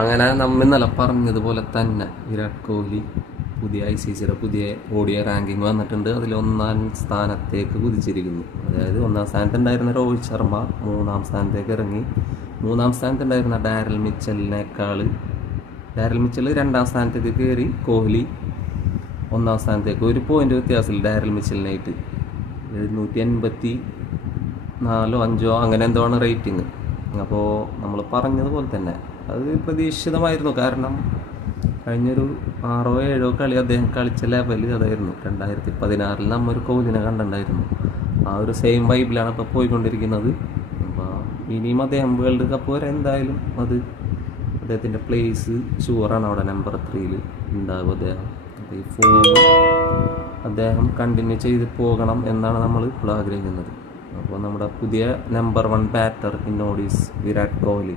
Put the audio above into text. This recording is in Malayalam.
അങ്ങനെ നമ്മൾ ഇന്നലെ പറഞ്ഞതുപോലെ തന്നെ വിരാട് കോഹ്ലി പുതിയ ICCയുടെ പുതിയ ഓഡിയ റാങ്കിങ് വന്നിട്ടുണ്ട്. അതിൽ 1-ാം സ്ഥാനത്തേക്ക് കുതിച്ചിരിക്കുന്നു. അതായത് 1-ാം സ്ഥാനത്തുണ്ടായിരുന്ന രോഹിത് ശർമ്മ 3-ാം സ്ഥാനത്തേക്ക് ഇറങ്ങി. 3-ാം സ്ഥാനത്തുണ്ടായിരുന്ന ഡാരൽ മിച്ചൽ 2-ാം സ്ഥാനത്തേക്ക് കയറി. കോഹ്ലി 1-ാം സ്ഥാനത്തേക്ക് 1 പോയിന്റ് വ്യത്യാസത്തിൽ ഡാരൽ മിച്ചലിനായിട്ട് 784 5 അങ്ങനെ എന്തോ ആണ് റേറ്റിംഗ്. അപ്പോൾ നമ്മൾ പറഞ്ഞതുപോലെ തന്നെ അത് പ്രതീക്ഷിതമായിരുന്നു. കാരണം കഴിഞ്ഞൊരു 6-7 കളി അദ്ദേഹം കളിച്ച ലെവല് അതായിരുന്നു. 2016 നമ്മൊരു കോഹ്ലിനെ കണ്ടിട്ടുണ്ടായിരുന്നു. ആ ഒരു സെയിം വൈബിലാണ് ഇപ്പോൾ പോയിക്കൊണ്ടിരിക്കുന്നത്. അപ്പോൾ ഇനിയും അദ്ദേഹം വേൾഡ് കപ്പ് വരെ എന്തായാലും അദ്ദേഹത്തിൻ്റെ പ്ലേസ് ഷുവറാണ്. അവിടെ നമ്പർ 3 ഉണ്ടാകും അദ്ദേഹം. അപ്പോൾ ഈ ഫോം അദ്ദേഹം കണ്ടിന്യൂ ചെയ്ത് പോകണം എന്നാണ് നമ്മൾ ഇപ്പോൾ ആഗ്രഹിക്കുന്നത്. അപ്പോൾ നമ്മുടെ പുതിയ number 1 batter in ODIs Virat Kohli.